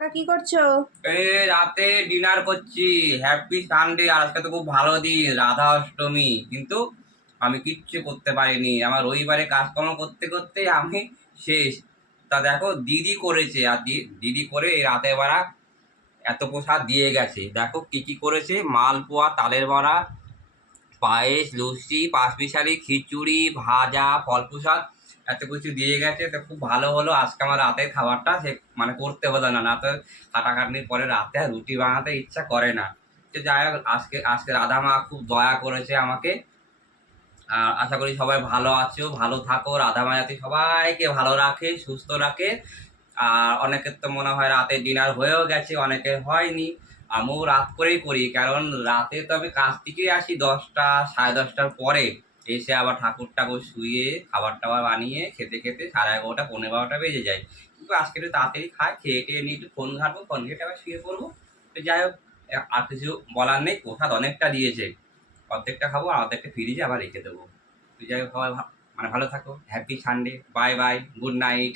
তোমরা কি করছো? এই রাতে ডিনার করছি। হ্যাপি সানডে, আর আজকে তো খুব ভালো দিন, রাধা অষ্টমী। কিন্তু আমি কিচ্ছু করতে পারিনি, আমার রবিবারে কাজকর্ম করতে করতে আমি শেষ। তা দেখো দিদি করেছে, আর দিদি করে এই রাতে বেলা এত প্রসাদ দিয়ে গেছে। দেখো কি কি করেছে: মালপোয়া, তালের বড়া, পায়েস, লস্যি, পাঁচমিশালি, খিচুড়ি, ভাজা, ফল প্রসাদ, এত কিছু দিয়ে গেছে। তো খুব ভালো হলো, আজকে আমার রাতের খাবারটা সে মানে করতে হলো না। রাতে খাটাখাটনির পরে রাতে আর রুটি বানাতে ইচ্ছা করে না। তো যাই হোক, আজকে আজকে রাধা মা খুব দয়া করেছে আমাকে। আর আশা করি সবাই ভালো আছো, ভালো থাকো। রাধা মা যাতে সবাইকে ভালো রাখে, সুস্থ রাখে। আর অনেকের তো মনে হয় রাতে ডিনার হয়েও গেছে, অনেকের হয়নি। আমিও রাত করেই করি, কারণ রাতে তো আমি কাজ থেকে আসি 10টা, সাড়ে 10টার পরে। এসে আবার ঠাকুর ঠাকুর শুয়ে খাবার টাবার বানিয়ে খেতে খেতে সাড়ে 11টা, পৌনে 12টা বেজে যায়। কিন্তু আজকে একটু তাড়াতাড়ি খাই, খেয়ে টেয়ে নিয়ে একটু ফোন ঘাটবো, ফোন ঘেটে আবার শুয়ে পড়বো। তো যাই হোক, আর কিছু বলার নেই, প্রসাদ অনেকটা দিয়েছে। অর্ধেকটা খাবো আর অর্ধেকটা ফ্রিজে আবার রেখে দেবো। তো যাই হোক, সবাই মানে ভালো থাকো। Happy Sunday, bye bye, good night.